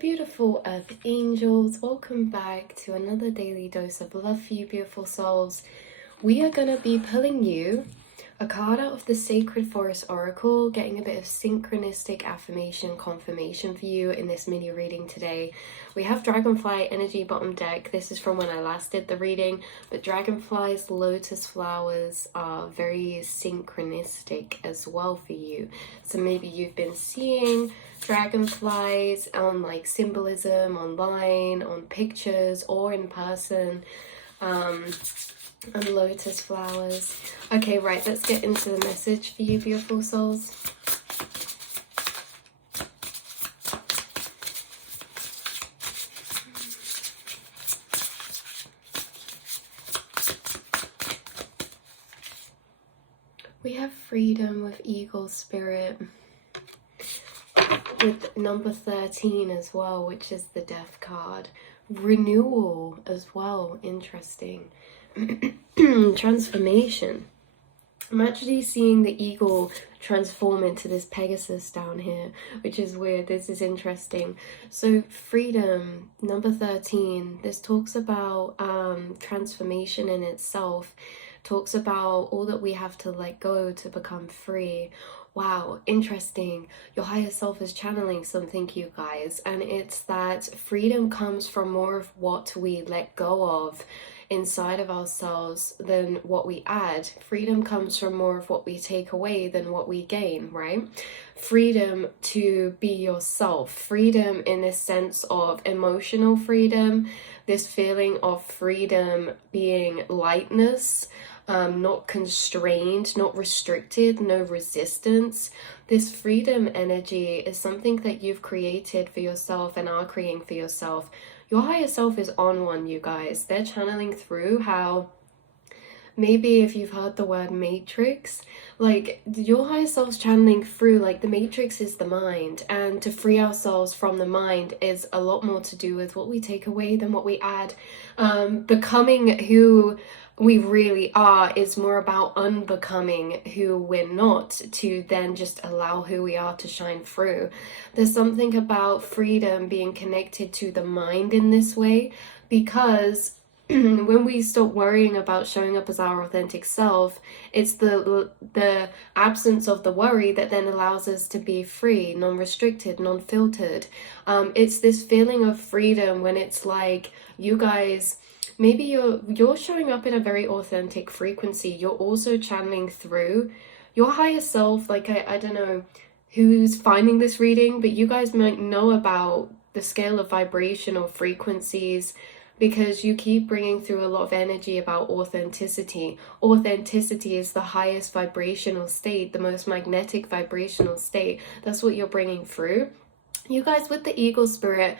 beautiful earth angels, welcome back to another daily dose of love for you, beautiful souls. We are going to be pulling you a card out of the Sacred Forest Oracle, getting a bit of synchronistic affirmation confirmation for you in this mini reading today. We have Dragonfly Energy bottom deck. This is from when I last did the reading, but dragonflies, lotus flowers are very synchronistic as well for you. So maybe you've been seeing dragonflies on like symbolism online, on pictures, or in person. And lotus flowers. Okay, right, let's get into the message for you, beautiful souls. We have freedom with eagle spirit, with number 13 as well, which is the death card. Renewal as well, interesting. Transformation. I'm actually seeing the eagle transform into this Pegasus down here, which is weird. This is interesting. So freedom, number 13, this talks about transformation in itself, talks about all that we have to let go to become free. Wow, interesting. Your higher self is channeling something, you guys, and it's that freedom comes from more of what we let go of inside of ourselves than what we add. Freedom comes from more of what we take away than what we gain, right? Freedom to be yourself. Freedom in this sense of emotional freedom, this feeling of freedom being lightness, not constrained, not restricted, no resistance. This freedom energy is something that you've created for yourself and are creating for yourself. Your higher self is on one, you guys. They're channeling through how, maybe if you've heard the word matrix, like your higher self's channeling through, like the matrix is the mind, and to free ourselves from the mind is a lot more to do with what we take away than what we add. Becoming who we really are is more about unbecoming who we're not, to then just allow who we are to shine through. There's something about freedom being connected to the mind in this way, because when we stop worrying about showing up as our authentic self, it's the absence of the worry that then allows us to be free, non-restricted, non-filtered. It's this feeling of freedom when it's like, you guys, maybe you're showing up in a very authentic frequency. You're also channeling through your higher self. Like, I don't know who's finding this reading, but you guys might know about the scale of vibrational frequencies, because you keep bringing through a lot of energy about authenticity. Authenticity is the highest vibrational state, the most magnetic vibrational state. That's what you're bringing through. You guys, with the eagle spirit,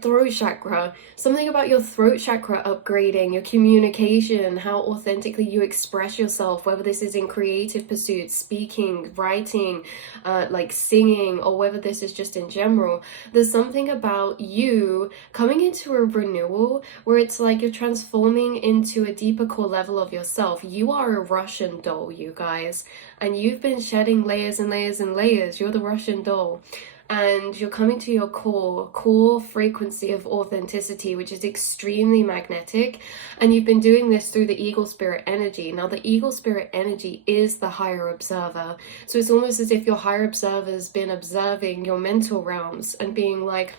throat chakra, something about your throat chakra upgrading, your communication, how authentically you express yourself, whether this is in creative pursuits, speaking, writing, like singing, or whether this is just in general. There's something about you coming into a renewal where it's like you're transforming into a deeper core level of yourself. You are a Russian doll, you guys, and you've been shedding layers and layers and layers. You're the Russian doll. And you're coming to your core frequency of authenticity, which is extremely magnetic. And you've been doing this through the eagle spirit energy. Now, the eagle spirit energy is the higher observer. So it's almost as if your higher observer's been observing your mental realms and being like,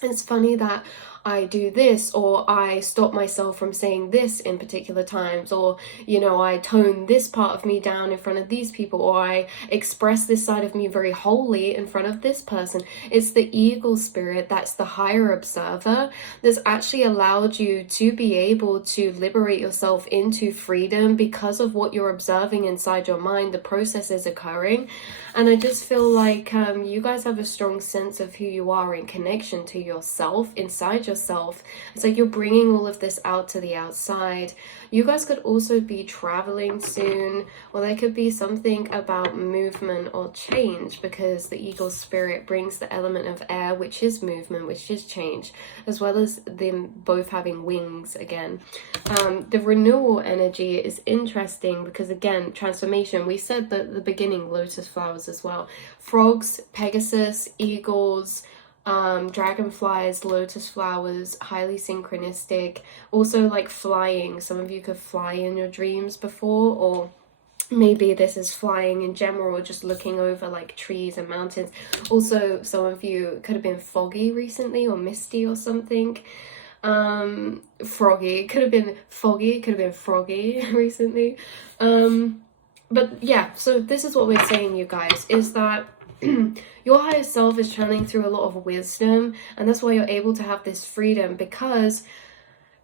it's funny that I do this, or I stop myself from saying this in particular times, or, you know, I tone this part of me down in front of these people, or I express this side of me very wholly in front of this person. It's the eagle spirit, that's the higher observer, that's actually allowed you to be able to liberate yourself into freedom because of what you're observing inside your mind. The process is occurring. And I just feel like you guys have a strong sense of who you are in connection to yourself, inside yourself, yourself. It's like you're bringing all of this out to the outside. You guys could also be traveling soon, or there could be something about movement or change, because the eagle spirit brings the element of air, which is movement, which is change, as well as them both having wings again. The renewal energy is interesting because, again, transformation. We said that at the beginning, lotus flowers as well. Frogs, Pegasus, eagles, dragonflies, lotus flowers, highly synchronistic. Also like flying. Some of you could fly in your dreams before, or maybe this is flying in general, or just looking over like trees and mountains. Also, some of you could have been foggy recently, or misty or something. Froggy, it could have been foggy, it could have been froggy recently. But yeah, so this is what we're saying, you guys, is that your higher self is channeling through a lot of wisdom, and that's why you're able to have this freedom, because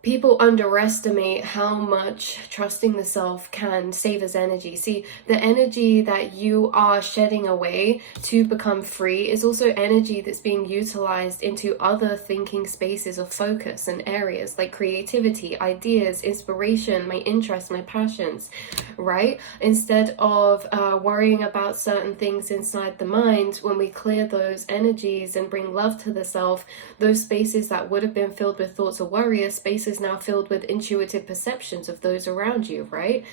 people underestimate how much trusting the self can save us energy. See, the energy that you are shedding away to become free is also energy that's being utilized into other thinking spaces of focus and areas like creativity, ideas, inspiration, my interests, my passions, right? Instead of worrying about certain things inside the mind, when we clear those energies and bring love to the self, those spaces that would have been filled with thoughts of worry are spaces now filled with intuitive perceptions of those around you, right?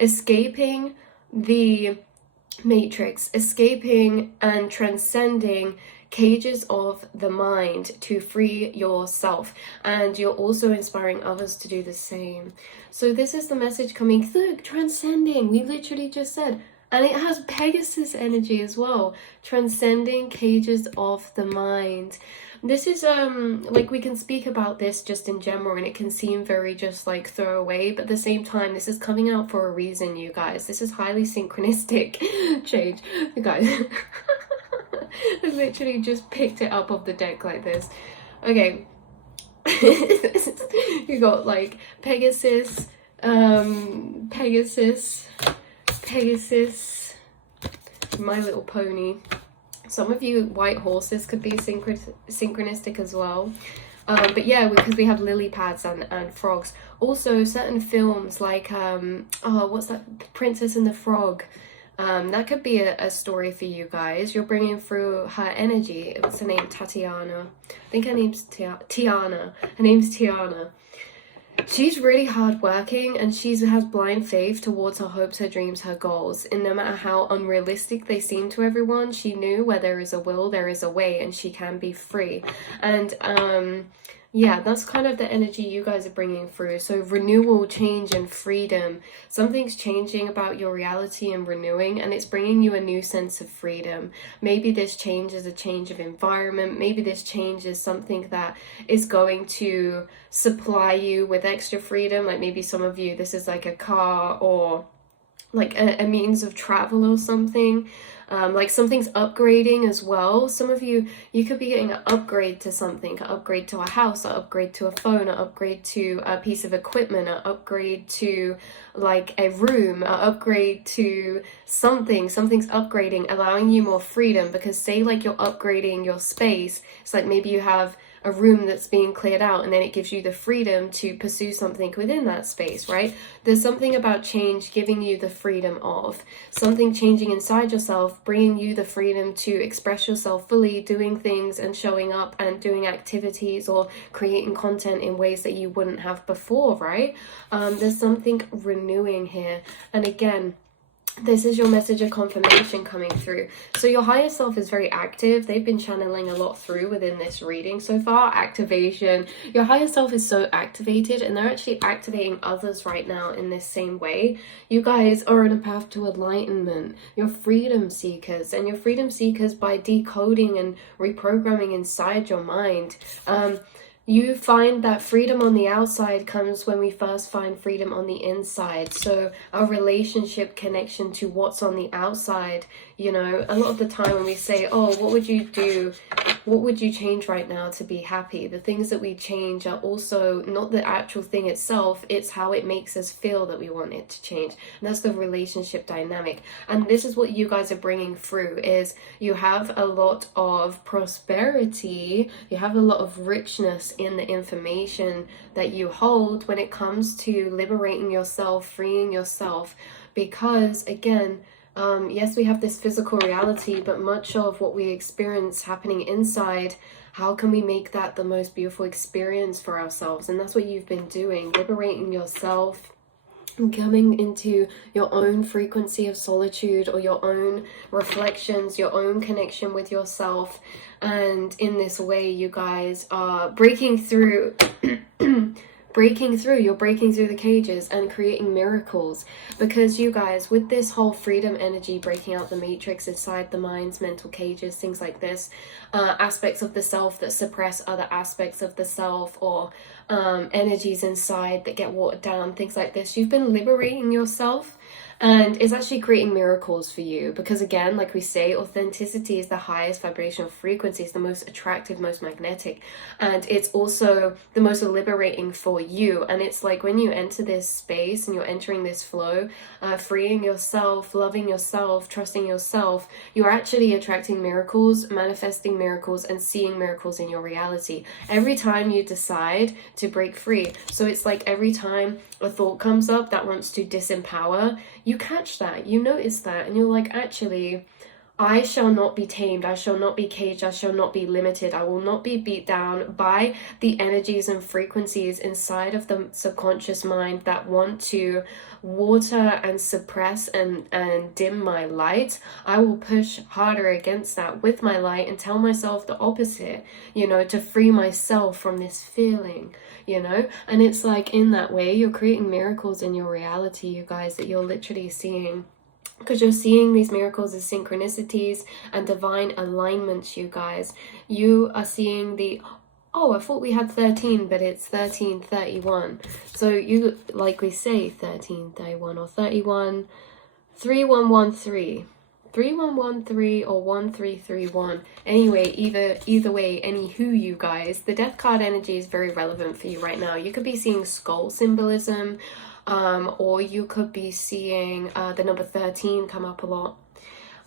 Escaping the matrix, escaping and transcending cages of the mind to free yourself, and you're also inspiring others to do the same. So this is the message coming through. Transcending, we literally just said, and it has Pegasus energy as well. Transcending cages of the mind. This is like, we can speak about this just in general, and it can seem very just like throwaway, but at the same time, this is coming out for a reason, you guys. This is highly synchronistic change, you guys. I literally just picked it up off the deck like this. Okay. You got like Pegasus, Pegasus, My Little Pony. Some of you white horses could be synchronistic as well. But yeah, because we have lily pads and frogs. Also, certain films like, what's that? Princess and the Frog. That could be a story for you guys. You're bringing through her energy. What's her name? Tatiana. I think her name's Tiana. Her name's Tiana. She's really hardworking, and she has blind faith towards her hopes, her dreams, her goals. And no matter how unrealistic they seem to everyone, she knew where there is a will, there is a way, and she can be free. And yeah, that's kind of the energy you guys are bringing through. So renewal, change, and freedom. Something's changing about your reality and renewing, and it's bringing you a new sense of freedom. Maybe this change is a change of environment. Maybe this change is something that is going to supply you with extra freedom. Like maybe some of you, this is like a car, or like a means of travel or something. Like something's upgrading as well. Some of you could be getting an upgrade to something, an upgrade to a house, an upgrade to a phone, an upgrade to a piece of equipment, an upgrade to like a room, an upgrade to something's upgrading, allowing you more freedom. Because say like you're upgrading your space, it's like maybe you have a room that's being cleared out, and then it gives you the freedom to pursue something within that space, right? There's something about change giving you the freedom of something changing inside yourself, bringing you the freedom to express yourself fully, doing things and showing up and doing activities or creating content in ways that you wouldn't have before, right? There's something renewing here. And again, this is your message of confirmation coming through. So your higher self is very active. They've been channeling a lot through within this reading so far. Activation. Your higher self is so activated, and they're actually activating others right now in this same way. You guys are on a path to enlightenment. You're freedom seekers, and you're freedom seekers by decoding and reprogramming inside your mind. You find that freedom on the outside comes when we first find freedom on the inside. So our relationship connection to what's on the outside, you know, a lot of the time when we say, oh, what would you do what would you change right now to be happy? The things that we change are also not the actual thing itself, it's how it makes us feel that we want it to change. And that's the relationship dynamic. And this is what you guys are bringing through, is you have a lot of prosperity, you have a lot of richness in the information that you hold when it comes to liberating yourself, freeing yourself. Because again, yes, we have this physical reality, but much of what we experience happening inside, how can we make that the most beautiful experience for ourselves? And that's what you've been doing, liberating yourself, coming into your own frequency of solitude, or your own reflections, your own connection with yourself. And in this way, you guys are breaking through you're breaking through the cages and creating miracles. Because you guys, with this whole freedom energy, breaking out the matrix inside the mind's mental cages, things like this, aspects of the self that suppress other aspects of the self, or energies inside that get watered down, things like this, you've been liberating yourself. And it's actually creating miracles for you, because again, like we say, authenticity is the highest vibrational frequency, it's the most attractive, most magnetic, and it's also the most liberating for you. And it's like when you enter this space and you're entering this flow, freeing yourself, loving yourself, trusting yourself, you're actually attracting miracles, manifesting miracles, and seeing miracles in your reality every time you decide to break free. So it's like every time a thought comes up that wants to disempower, you catch that, you notice that, and you're like, actually, I shall not be tamed, I shall not be caged, I shall not be limited, I will not be beat down by the energies and frequencies inside of the subconscious mind that want to water and suppress and dim my light. I will push harder against that with my light and tell myself the opposite, you know, to free myself from this feeling, you know. And it's like, in that way, you're creating miracles in your reality, you guys, that you're literally seeing. Because you're seeing these miracles as synchronicities and divine alignments, you guys. You are seeing the, oh, I thought we had 13, but it's 1331. So you, like we say, 1331 or 31, 3113. 3113 or 1331. Anyway, either way, anywho, you guys, the death card energy is very relevant for you right now. You could be seeing skull symbolism, or you could be seeing the number 13 come up a lot.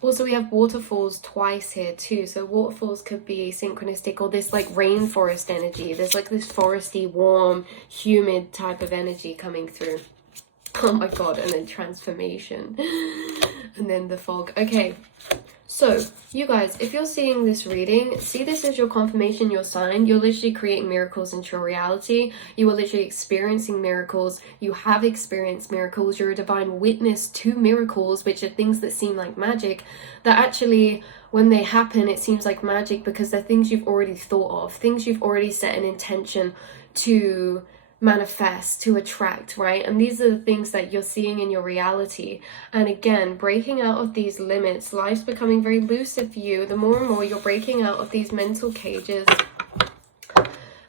Also, we have waterfalls twice here too. So waterfalls could be synchronistic, or this like rainforest energy. There's like this foresty, warm, humid type of energy coming through. Oh my god, and then transformation. And then the fog. Okay, so you guys, if you're seeing this reading, see this as your confirmation, your sign. You're literally creating miracles into your reality. You are literally experiencing miracles. You have experienced miracles. You're a divine witness to miracles, which are things that seem like magic, that actually, when they happen, it seems like magic because they're things you've already thought of, things you've already set an intention to manifest, to attract, right? And these are the things that you're seeing in your reality. And again, breaking out of these limits, life's becoming very lucid for you. The more and more you're breaking out of these mental cages.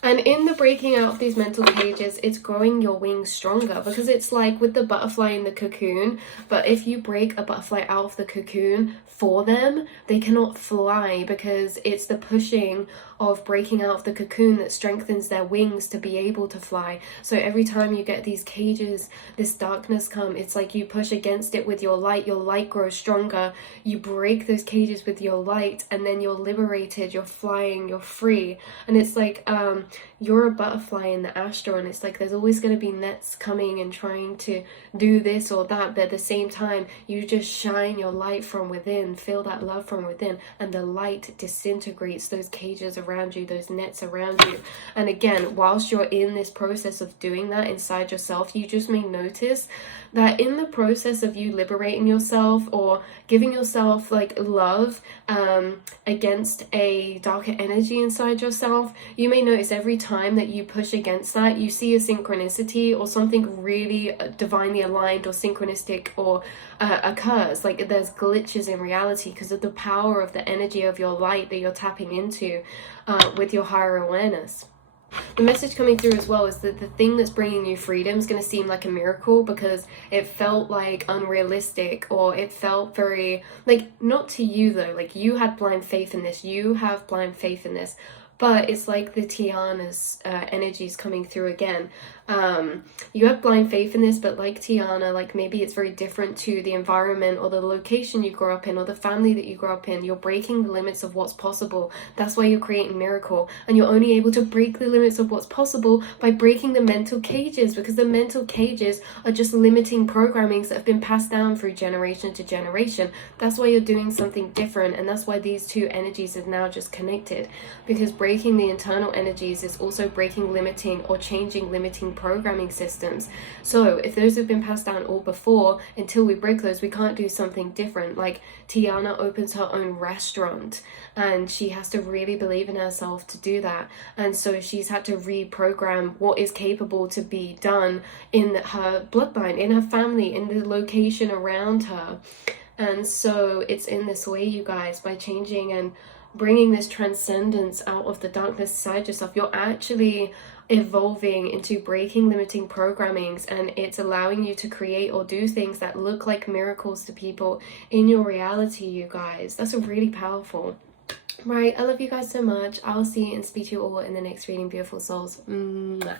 And in the breaking out of these mental cages, it's growing your wings stronger, because it's like with the butterfly in the cocoon. But if you break a butterfly out of the cocoon for them, they cannot fly, because it's the pushing of breaking out of the cocoon that strengthens their wings to be able to fly. So every time you get these cages, this darkness come, it's like you push against it with your light grows stronger, you break those cages with your light, and then you're liberated, you're flying, you're free. And it's like you're a butterfly in the astral, and it's like there's always going to be nets coming and trying to do this or that, but at the same time you just shine your light from within, feel that love from within, and the light disintegrates those cages around you, those nets around you. And again, whilst you're in this process of doing that inside yourself, you just may notice that in the process of you liberating yourself or giving yourself like love against a darker energy inside yourself, you may notice every time that you push against that, you see a synchronicity or something really divinely aligned or synchronistic or occurs. Like there's glitches in reality because of the power of the energy of your light that you're tapping into with your higher awareness. The message coming through as well is that the thing that's bringing you freedom is going to seem like a miracle because it felt like unrealistic, or it felt very, like, not to you though, like you had blind faith in this, you have blind faith in this, but it's like the Tiana's energies coming through again. You have blind faith in this, but like Tiana, like maybe it's very different to the environment or the location you grew up in or the family that you grew up in. You're breaking the limits of what's possible. That's why you're creating miracle, and you're only able to break the limits of what's possible by breaking the mental cages, because the mental cages are just limiting programmings that have been passed down through generation to generation. That's why you're doing something different, and that's why these two energies are now just connected, because breaking the internal energies is also breaking limiting or changing limiting programming systems. So if those have been passed down all before, until we break those, we can't do something different. Like Tiana opens her own restaurant, and she has to really believe in herself to do that, and so she's had to reprogram what is capable to be done in her bloodline, in her family, in the location around her. And so it's in this way, you guys, by changing and bringing this transcendence out of the darkness side yourself, you're actually evolving into breaking limiting programmings, and it's allowing you to create or do things that look like miracles to people in your reality, you guys. That's really powerful. Right, I love you guys so much. I'll see and speak to you all in the next reading, beautiful souls. Mwah.